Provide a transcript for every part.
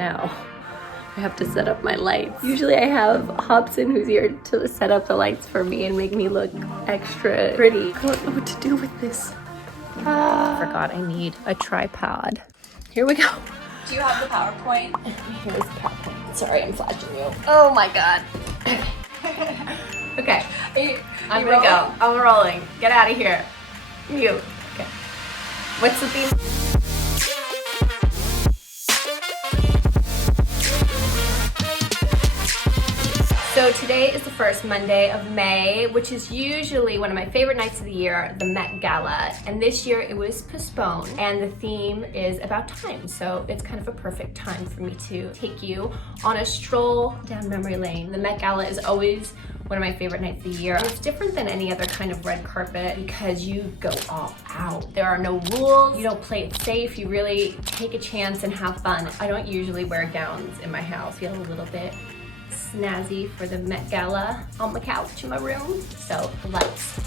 now I have to set up my lights. Usually I have Hobson who's here to set up the lights for me and make me look extra pretty. I don't know what to do with this. I forgot I need a tripod. Here we go. Do you have the PowerPoint? Here's the PowerPoint. Sorry, I'm flashing you. Oh my god. Okay, I'm gonna go. I'm rolling. Get out of here. Mute. Okay. What's the theme? So today is the first Monday of May, which is usually one of my favorite nights of the year, the Met Gala. And this year it was postponed and the theme is about time. So it's kind of a perfect time for me to take you on a stroll down memory lane. The Met Gala is always one of my favorite nights of the year. It's different than any other kind of red carpet because you go all out. There are no rules, you don't play it safe, you really take a chance and have fun. I don't usually wear gowns in my house. Feel a little bit snazzy for the Met Gala on the couch in my room. So lights.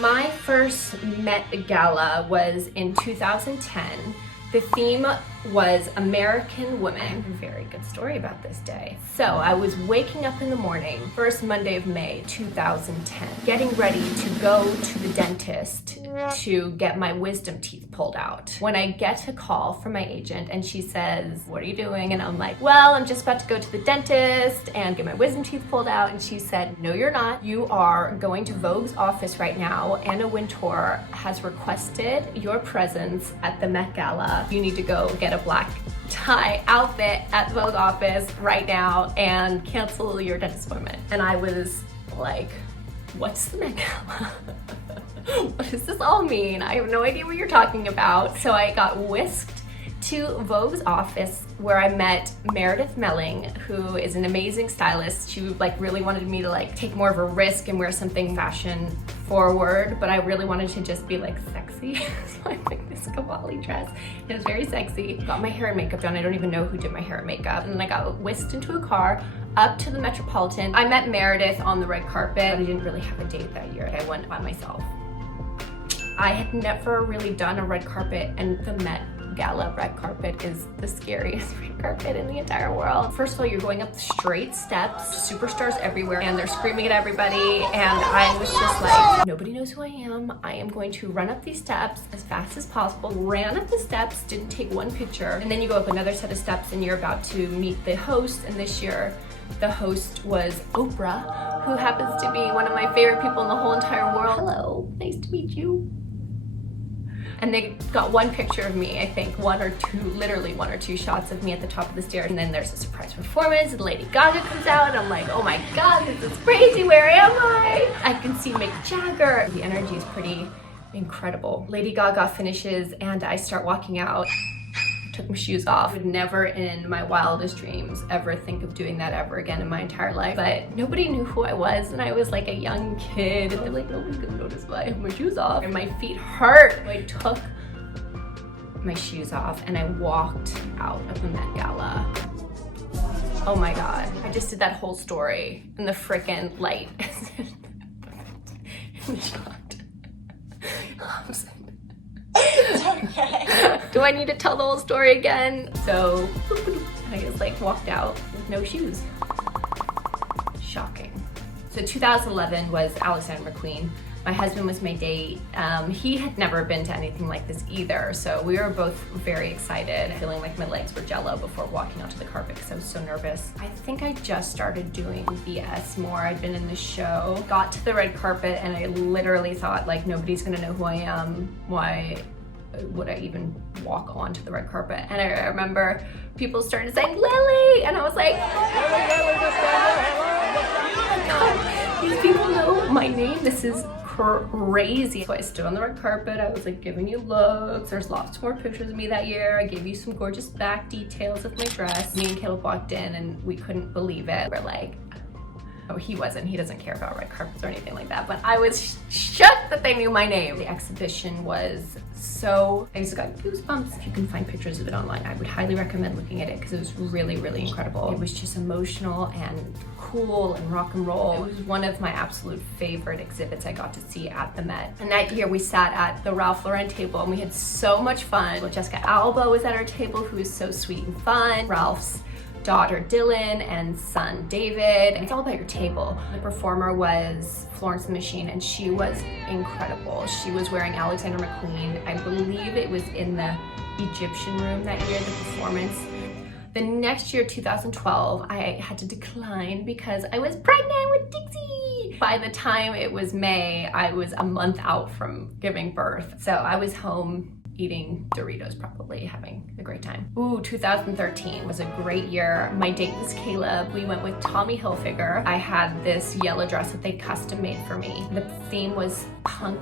My first Met Gala was in 2010. The theme was American women. I have a very good story about this day. So I was waking up in the morning, first Monday of May, 2010, getting ready to go to the dentist to get my wisdom teeth pulled out. When I get a call from my agent and she says, "What are you doing?" And I'm like, "Well, I'm just about to go to the dentist and get my wisdom teeth pulled out." And she said, "No, you're not. You are going to Vogue's office right now. Anna Wintour has requested your presence at the Met Gala. You need to go get a black tie outfit at Vogue office right now and cancel your dentist appointment." And I was like, what's the Met Gala? What does this all mean? I have no idea what you're talking about. So I got whisked to Vogue's office where I met Meredith Melling, who is an amazing stylist. She really wanted me to take more of a risk and wear something fashion forward, but I really wanted to just be sexy. So I picked this Cavalli dress. It was very sexy. Got my hair and makeup done. I don't even know who did my hair and makeup. And then I got whisked into a car up to the Metropolitan. I met Meredith on the red carpet, but I didn't really have a date that year. I went by myself. I had never really done a red carpet, and the Met Gala red carpet is the scariest red carpet in the entire world. First of all, you're going up straight steps, superstars everywhere, and they're screaming at everybody, and I was just like, nobody knows who I am. I am going to run up these steps as fast as possible. Ran up the steps, didn't take one picture, and then you go up another set of steps and you're about to meet the host, and this year the host was Oprah, who happens to be one of my favorite people in the whole entire world. Hello, nice to meet you. And they got one picture of me, I think, literally one or two shots of me at the top of the stairs. And then there's a surprise performance and Lady Gaga comes out and I'm like, oh my God, this is crazy, where am I? I can see Mick Jagger. The energy is pretty incredible. Lady Gaga finishes and I start walking out. Took my shoes off. I would never in my wildest dreams ever think of doing that ever again in my entire life. But nobody knew who I was and I was like a young kid. And they're like, nobody's gonna notice if I have my shoes off. And my feet hurt. I took my shoes off and I walked out of the Met Gala. Oh my God. I just did that whole story in the frickin' light. In the shot. It's okay. Do I need to tell the whole story again? So I just walked out with no shoes. Shocking. So 2011 was Alexander McQueen. My husband was my date. He had never been to anything like this either. So we were both very excited, feeling like my legs were jello before walking onto the carpet because I was so nervous. I think I just started doing P.P.S more. I'd been in the show, got to the red carpet and I literally thought nobody's gonna know who I am. Why would I even walk onto the red carpet? And I remember people started saying, "Lily!" And I was like, oh, these people know my name. This is crazy. So I stood on the red carpet. I was giving you looks. There's lots more pictures of me that year. I gave you some gorgeous back details of my dress. Me and Caleb walked in and we couldn't believe it. We're like, Oh, he wasn't. He doesn't care about red carpets or anything like that, but I was shook that they knew my name. The exhibition was so, I just got goosebumps. If you can find pictures of it online, I would highly recommend looking at it because it was really, really incredible. It was just emotional and cool and rock and roll. It was one of my absolute favorite exhibits I got to see at the Met. And that year we sat at the Ralph Lauren table and we had so much fun. Jessica Alba was at our table, who was so sweet and fun. Ralph's daughter Dylan and son David, and it's all about your table. The performer was Florence the Machine, and she was incredible. She was wearing Alexander McQueen. I believe it was in the Egyptian room that year, the performance. The next year, 2012, I had to decline because I was pregnant with Dixie. By the time it was May, I was a month out from giving birth. So I was home eating Doritos, probably having a great time. Ooh, 2013 was a great year. My date was Caleb. We went with Tommy Hilfiger. I had this yellow dress that they custom made for me. The theme was punk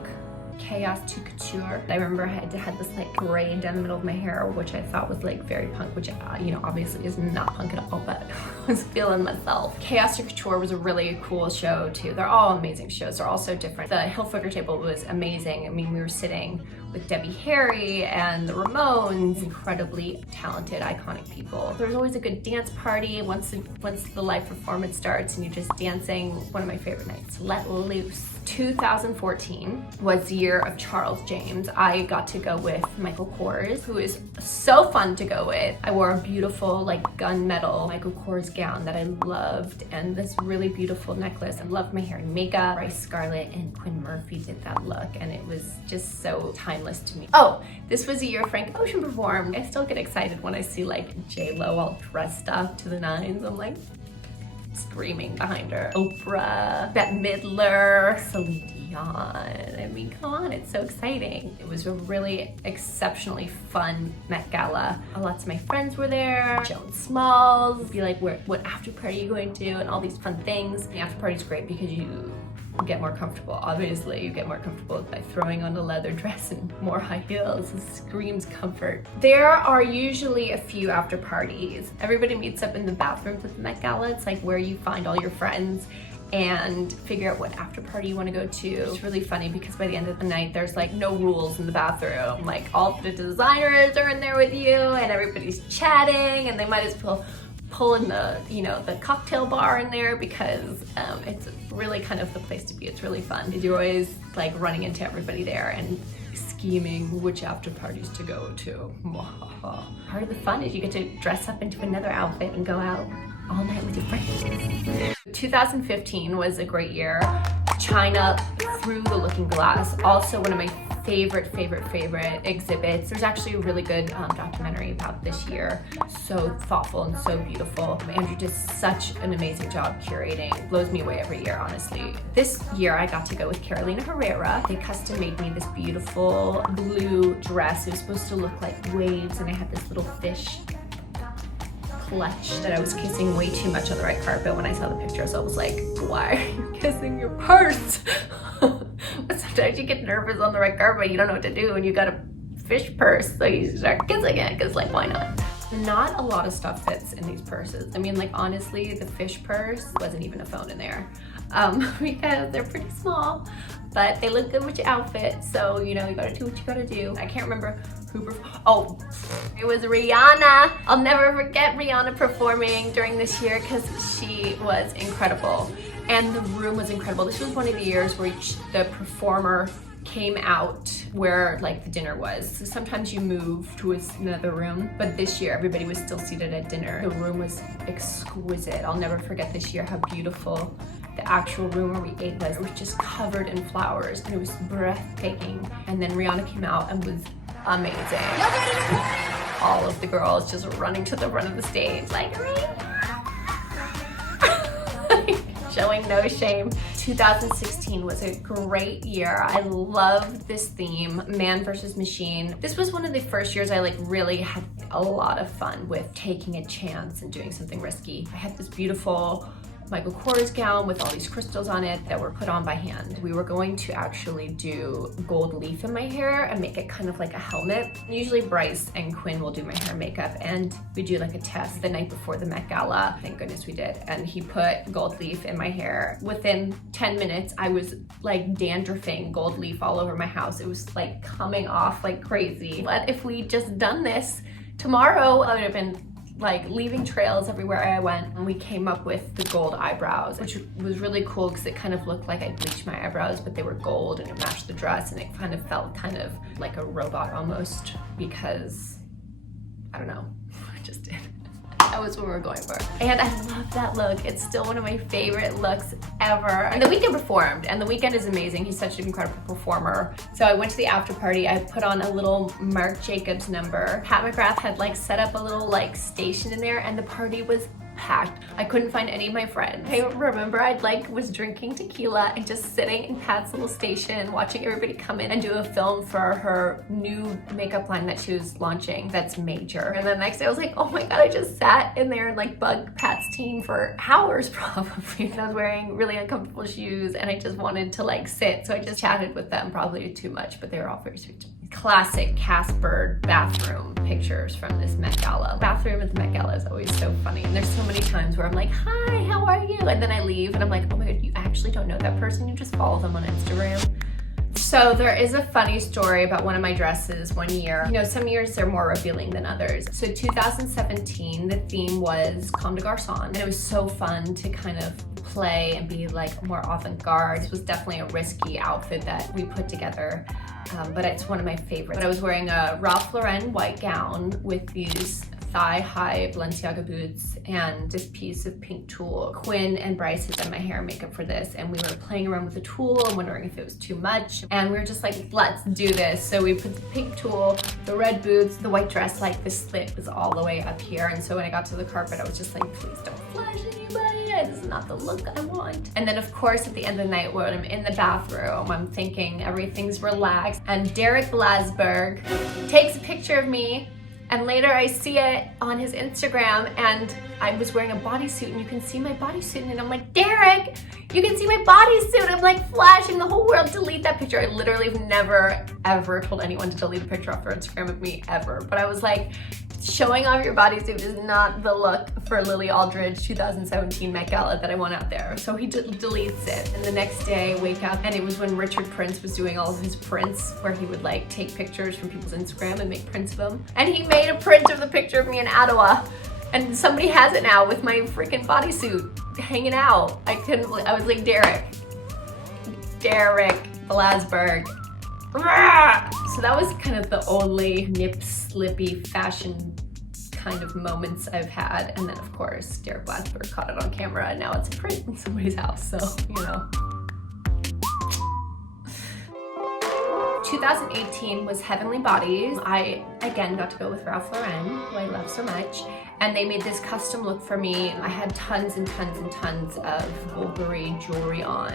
chaos to couture. I remember I had this like braid down the middle of my hair, which I thought was like very punk, which you know, obviously is not punk at all, but I was feeling myself. Chaos to Couture was a really cool show too. They're all amazing shows. They're all so different. The Hilfiger table was amazing. I mean, we were sitting with Debbie Harry and the Ramones, incredibly talented, iconic people. There's always a good dance party once the live performance starts and you're just dancing. One of my favorite nights, let loose. 2014 was the year of Charles James. I got to go with Michael Kors, who is so fun to go with. I wore a beautiful like gunmetal Michael Kors gown that I loved, and this really beautiful necklace. I loved my hair and makeup. Bryce Scarlett and Quinn Murphy did that look, and it was just so timeless to me. Oh, this was the year Frank Ocean performed. I still get excited when I see like J-Lo all dressed up to the nines. I'm like screaming behind her. Oprah, Bette Midler, Celine Dion. I mean, come on, it's so exciting. It was a really exceptionally fun Met Gala. Lots of my friends were there. Joan Smalls, be like, what after party are you going to? And all these fun things. The after party's great because you get more comfortable. Obviously, you get more comfortable by throwing on a leather dress and more high heels. It screams comfort. There are usually a few after parties. Everybody meets up in the bathrooms at the Met Gala. It's like where you find all your friends and figure out what after party you want to go to. It's really funny because by the end of the night, there's like no rules in the bathroom. Like all the designers are in there with you and everybody's chatting, and they might as well pull in the, you know, the cocktail bar in there because it's really kind of the place to be. It's really fun. You're always like running into everybody there and scheming which after parties to go to. Part of the fun is you get to dress up into another outfit and go out all night with your friends. 2015 was a great year. China Through the Looking Glass, also one of my favorite exhibits. There's actually a really good documentary about this year. So thoughtful and so beautiful. Andrew does such an amazing job curating. Blows me away every year, honestly. This year I got to go with Carolina Herrera. They custom made me this beautiful blue dress. It was supposed to look like waves, and I had this little fish clutch that I was kissing way too much on the red carpet. When I saw the pictures, I was like, why are you kissing your purse? Sometimes you get nervous on the red carpet, you don't know what to do, and you got a fish purse, so you start kissing it, because like, why not? Not a lot of stuff fits in these purses. I mean, like, honestly, the fish purse wasn't even a phone in there, because they're pretty small, but they look good with your outfit, so, you know, you gotta do what you gotta do. I can't remember who oh, it was Rihanna. I'll never forget Rihanna performing during this year because she was incredible. And the room was incredible. This was one of the years where the performer came out where like the dinner was. So sometimes you move to another room, but this year everybody was still seated at dinner. The room was exquisite. I'll never forget this year how beautiful the actual room where we ate was. It was just covered in flowers and it was breathtaking. And then Rihanna came out and was amazing. All of the girls just running to the front of the stage like, showing no shame. 2016 was a great year. I loved this theme, man versus machine. This was one of the first years I like really had a lot of fun with taking a chance and doing something risky. I had this beautiful Michael Kors gown with all these crystals on it that were put on by hand. We were going to actually do gold leaf in my hair and make it kind of like a helmet. Usually Bryce and Quinn will do my hair and makeup, and we do like a test the night before the Met Gala. Thank goodness we did. And he put gold leaf in my hair. Within 10 minutes, I was like dandruffing gold leaf all over my house. It was like coming off like crazy. But if we just done this tomorrow, I would have been like leaving trails everywhere I went. And we came up with the gold eyebrows, which was really cool because it kind of looked like I bleached my eyebrows, but they were gold and it matched the dress, and it kind of felt kind of like a robot almost, because I don't know, I just did. That was what we were going for. And I love that look. It's still one of my favorite looks ever. And The Weeknd performed, and The Weeknd is amazing. He's such an incredible performer. So I went to the after party. I put on a little Marc Jacobs number. Pat McGrath had like set up a little like station in there, and the party was packed. I couldn't find any of my friends. I remember I was drinking tequila and just sitting in Pat's little station watching everybody come in and do a film for her new makeup line that she was launching that's major. And the next day I was like, oh my god, I just sat in there and like bugged Pat's team for hours probably. I was wearing really uncomfortable shoes and I just wanted to like sit, so I just chatted with them, probably too much, but they were all very sweet to me. Classic Casper bathroom pictures from this Met Gala. Bathroom at the Met Gala is always so funny, and there's so many times where I'm like, hi, how are you? And then I leave and I'm like, oh my god, you actually don't know that person, you just follow them on Instagram. So there is a funny story about one of my dresses one year. You know, some years they're more revealing than others. So 2017, the theme was Comme de Garçons, and it was so fun to kind of play and be like more avant-garde. It was definitely a risky outfit that we put together, but it's one of my favorites. But I was wearing a Ralph Lauren white gown with these thigh-high Balenciaga boots and this piece of pink tulle. Quinn and Bryce had done my hair and makeup for this, and we were playing around with the tulle and wondering if it was too much, and we were just like, let's do this. So we put the pink tulle, the red boots, the white dress, like the slit was all the way up here, and so when I got to the carpet I was just like, please don't flash anybody, this is not the look I want. And then of course at the end of the night when I'm in the bathroom, I'm thinking everything's relaxed, and Derek Blasberg takes a picture of me. And later I see it on his Instagram, and I was wearing a bodysuit, and you can see my bodysuit, and I'm like, Derek, you can see my bodysuit. I'm like flashing the whole world, delete that picture. I literally have never, ever told anyone to delete a picture off their Instagram of me, ever. But I was like, showing off your bodysuit is not the look for Lily Aldridge 2017 Met Gala that I want out there. So he deletes it. And the next day I wake up, and it was when Richard Prince was doing all of his prints, where he would like take pictures from people's Instagram and make prints of them. And he made a print of the picture of me in Ottawa. And somebody has it now with my freaking bodysuit hanging out. I was like, Derek Blasberg. So that was kind of the only nip slippy fashion kind of moments I've had. And then of course, Derek Blasberg caught it on camera, and now it's a print in somebody's house, so, you know. 2018 was Heavenly Bodies. I, again, got to go with Ralph Lauren, who I love so much, and they made this custom look for me. I had tons and tons and tons of Bulgari jewelry on,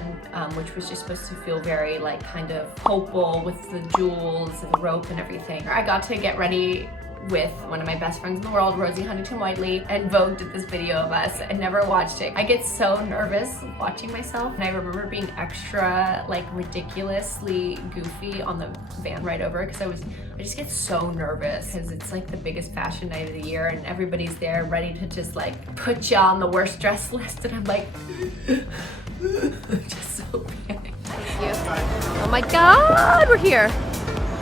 which was just supposed to feel very like kind of hopeful with the jewels and the rope and everything. I got to get ready with one of my best friends in the world, Rosie Huntington-Whiteley, and Vogue did this video of us. I never watched it. I get so nervous watching myself, and I remember being extra like ridiculously goofy on the van ride over, because I just get so nervous because it's like the biggest fashion night of the year, and everybody's there ready to just like put you on the worst dress list, and I'm like just so panicked. Thank you. Oh my god, we're here.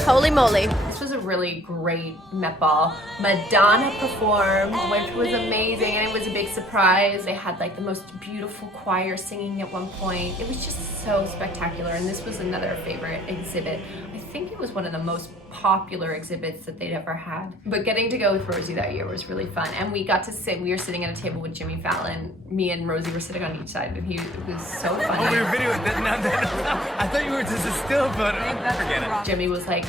Holy moly. This was a really great Met Ball. Madonna performed, which was amazing, and it was a big surprise. They had like the most beautiful choir singing at one point. It was just so spectacular, and this was another favorite exhibit. I think it was one of the most popular exhibits that they'd ever had. But getting to go with Rosie that year was really fun, and we got to sit, we were sitting at a table with Jimmy Fallon. Me and Rosie were sitting on each side, and it was so funny. Oh, we were videoing that. I thought you were just a still photo. Forget it. Jimmy was like,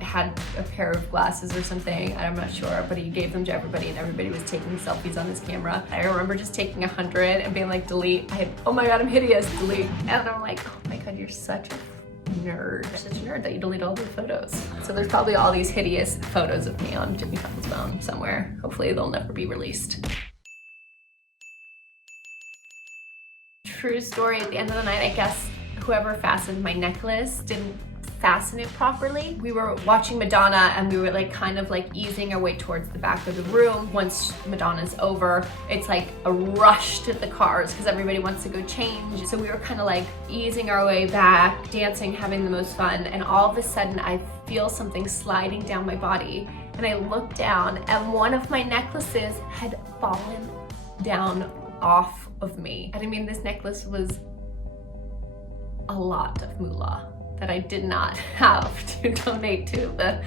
had a pair of glasses or something, I'm not sure, but he gave them to everybody, and everybody was taking selfies on his camera. I remember just taking 100 and being like, delete. Oh my god, I'm hideous, delete. And I'm like, oh my god, you're such a nerd. You're such a nerd that you delete all the photos. So there's probably all these hideous photos of me on Jimmy Fallon's phone somewhere. Hopefully they'll never be released. true story. At the end of the night, I guess whoever fastened my necklace didn't fasten it properly. We were watching Madonna and we were like kind of like easing our way towards the back of the room. Once Madonna's over, it's like a rush to the cars because everybody wants to go change. So we were kind of like easing our way back, dancing, having the most fun, and all of a sudden I feel something sliding down my body, and I look down and one of my necklaces had fallen down off of me. And I mean, this necklace was a lot of moolah that I did not have to donate to the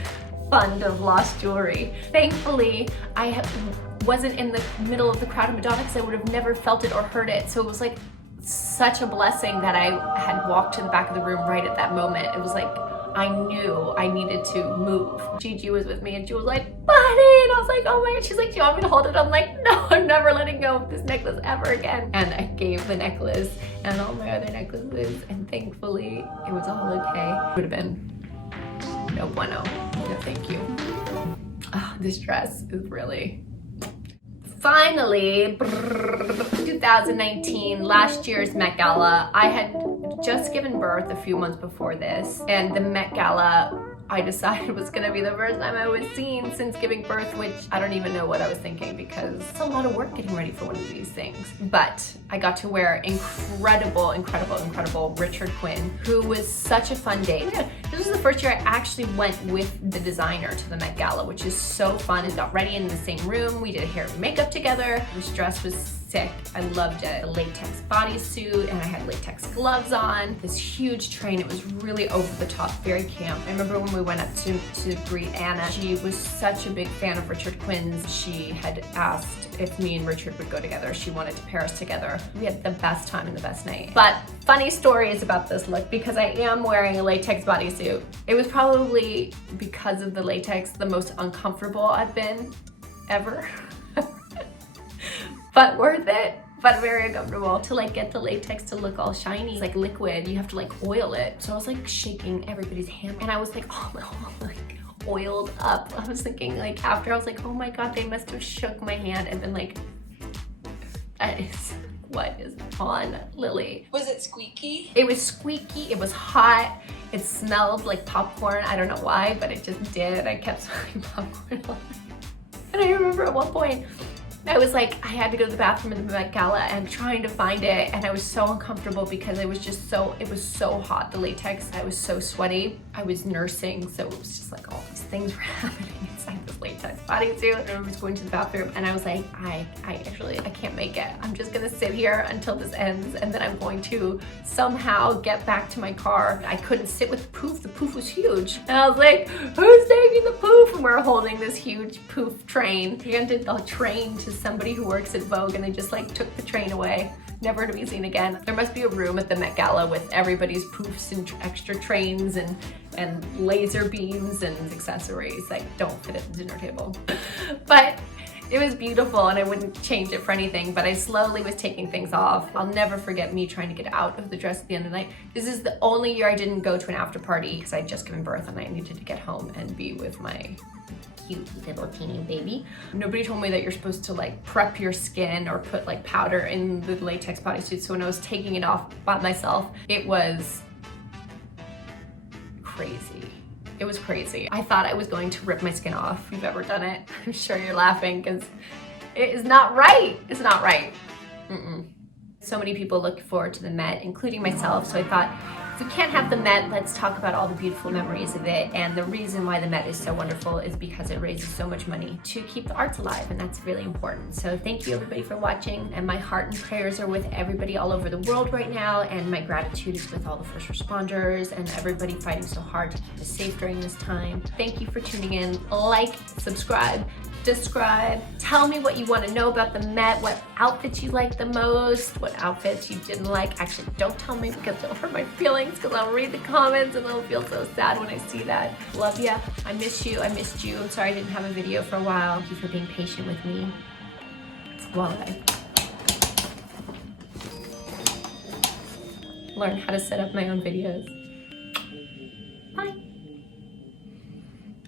fund of lost jewelry. Thankfully, I wasn't in the middle of the crowd of Madonna because I would have never felt it or heard it. So it was like such a blessing that I had walked to the back of the room right at that moment. It was like, I knew I needed to move. Gigi was with me and she was like, buddy, and I was like, oh my God. She's like, do you want me to hold it? I'm like, no, I'm never letting go of this necklace ever again. And I gave the necklace and all my other necklaces, and thankfully it was all okay. It would have been no bueno. No, thank you. Oh, this dress is really... Finally, 2019, last year's Met Gala. I had just given birth a few months before this, and the Met Gala, I decided was gonna be the first time I was seen since giving birth, which I don't even know what I was thinking because it's a lot of work getting ready for one of these things. But I got to wear incredible Richard Quinn, who was such a fun day. Yeah, this was the first year I actually went with the designer to the Met Gala, which is so fun. And got ready in the same room. We did hair and makeup together. This dress was sick. I loved it. A latex bodysuit, and I had latex gloves on. This huge train. It was really over the top, very camp. I remember when we went up to greet Anna, she was such a big fan of Richard Quinn's. She had asked if me and Richard would go together. She wanted to pair us together. We had the best time and the best night. But funny stories about this look, because I am wearing a latex bodysuit. It was probably, because of the latex, the most uncomfortable I've been ever. But worth it, but very uncomfortable. To like get the latex to look all shiny, it's like liquid, you have to like oil it. So I was like shaking everybody's hand, and I was like, oh my God, like oiled up. I was thinking like after, I was like, oh my God, they must have shook my hand and been like, that is, what is on Lily? Was it squeaky? It was squeaky, it was hot, it smelled like popcorn. I don't know why, but it just did. I kept smelling popcorn all night. And I remember at one point, I was like, I had to go to the bathroom in the Met Gala and trying to find it, and I was so uncomfortable because it was just so, it was so hot, the latex. I was so sweaty. I was nursing, so it was just like all these things were happening inside this latex bodysuit. I was going to the bathroom and I was like, I can't make it. I'm just gonna sit here until this ends, and then I'm going to somehow get back to my car. I couldn't sit with the poof. The poof was huge. And I was like, who's taking the poof? And we're holding this huge poof train. Handed the train to somebody who works at Vogue, and they just like took the train away, never to be seen again. There must be a room at the Met Gala with everybody's poofs and extra trains and laser beams and accessories that don't fit at the dinner table. But it was beautiful, and I wouldn't change it for anything, but I slowly was taking things off. I'll never forget me trying to get out of the dress at the end of the night. This is the only year I didn't go to an after party because I had just given birth and I needed to get home and be with my cute little teeny baby. Nobody told me that you're supposed to like prep your skin or put like powder in the latex bodysuit. So when I was taking it off by myself, it was crazy. It was crazy. I thought I was going to rip my skin off. If you've ever done it, I'm sure you're laughing because it is not right. It's not right. So many people look forward to the Met, including myself. So I thought, if we can't have the Met, let's talk about all the beautiful memories of it. And the reason why the Met is so wonderful is because it raises so much money to keep the arts alive, and that's really important. So thank you everybody for watching, and my heart and prayers are with everybody all over the world right now, and my gratitude is with all the first responders and everybody fighting so hard to keep us safe during this time. Thank you for tuning in. Like, subscribe, describe. Tell me what you want to know about the Met, what outfits you like the most, what outfits you didn't like. Actually, don't tell me because it'll hurt my feelings, because I'll read the comments and I'll feel so sad when I see that. Love ya. I miss you. I missed you. I'm sorry I didn't have a video for a while. Thank you for being patient with me while I learn how to set up my own videos.